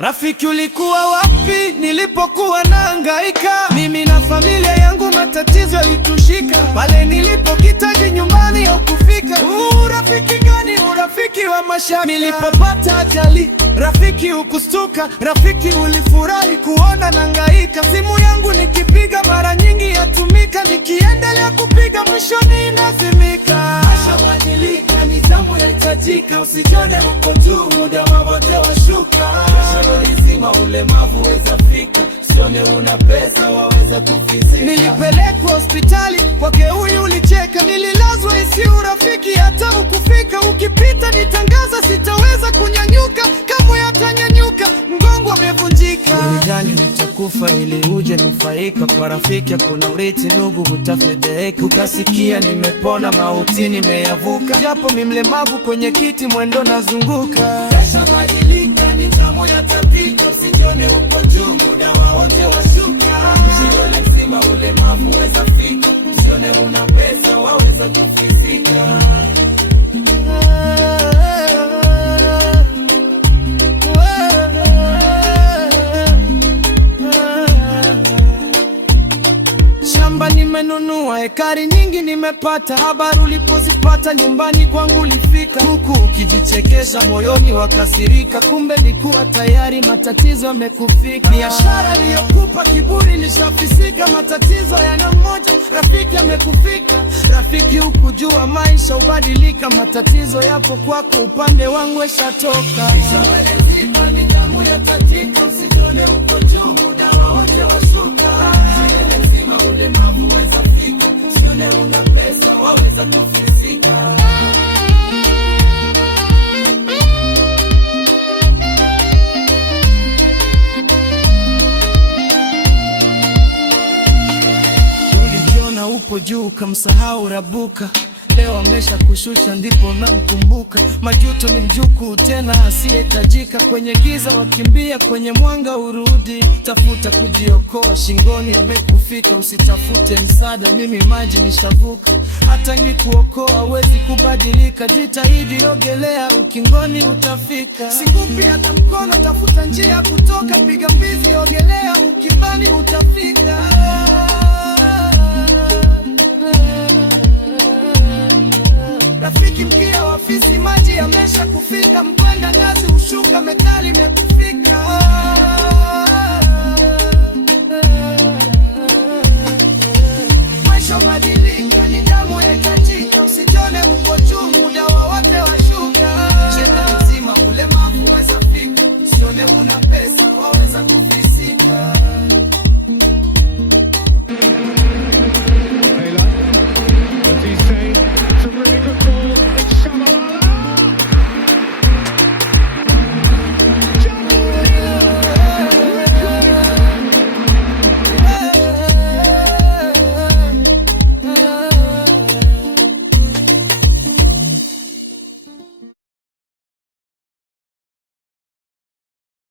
Rafiki, ulikuwa wapi nilipokuwa nahangaika? Mimi na familia yangu matatizo yalitushika, pale nilipokitaji nyumbani haukufika. Rafiki gani? Urafiki wa mashaka. Nilipopata ajali, rafiki ukustuka. Rafiki ulifurahi kuona nahangaika. Simu yangu nikipiga mara nyingi yatumika, nikiendelea kupiga mwishoni inazimika. Ashabadilika, nidhamu yahitajika. Usijione uko juu, muda wowote washuka. Nizima ulemavu weza fika, sione una pesa waweza kufizika. Nilipelekwa hospitali kwake huyu ulicheka, nililazwa isi urafiki hata ukufika. Ukipita nitangaza sitaweza kunyanyuka, kamwe hatanyanyuka, mgongo umevunjika. Nilidhani nitakufa ili uje nufaika, kwa rafiki hakuna urithi, ndugu hutafedheka. Ukasikia nimepona, mauti nimeyavuka, japo mimlemavu kwenye kiti mwendo nazunguka. Pesha badilika, nidhamu yatabika. Usijione uko juu, muda wowote washuka. Usijione mzima ulemavu weza fika, usione una pesa waweza kufizika. Shamba nimenunua, ekari nyingi nimepata, habari ulipozipata nyumbani kwangu ulifika. Huku ukijichekesha moyoni wakasirika, kumbe nilikuwa tayari matatizo yamekufika. Biashara iliyokupa kiburi ilishafisika, matatizo yana mmoja, rafiki amekufika. Rafiki hukujua maisha ubadilika, matatizo yapo kwako, upande wangu eshatoka. Nidhamu yahitajika. Usijione uko juu, muda wowote washuka. Ulemavu weza fika, sione una pesa waweza kufizika. Ulijiona upo juu kamsahau Rabuka, leo amesha kushusha ndipo namkumbuka. Majuto ni mjuku tena asiyetajika, kwenye giza wakimbia, kwenye mwanga urudi. Tafuta kujiokoa, shingoni amekufika. Usitafute msaada, mimi maji nishavuka. Hata nikuokoa hawezi kubadilika, jitahidi ogelea, ukingoni utafika. Sikupi hata mkono, tafuta njia kutoka. Piga mbizi, ogelea, ukingoni utafika. Rafiki mkia wa fisi, maji yamesha kufika. Mpanda ngazi ushuka, metali imekufika. Maisha badilika, nidhamu yahitajika. Usijione uko juu, muda wowote washuka. Cheza mzima ulemavu weza fika, usione una pesa waweza kufizika.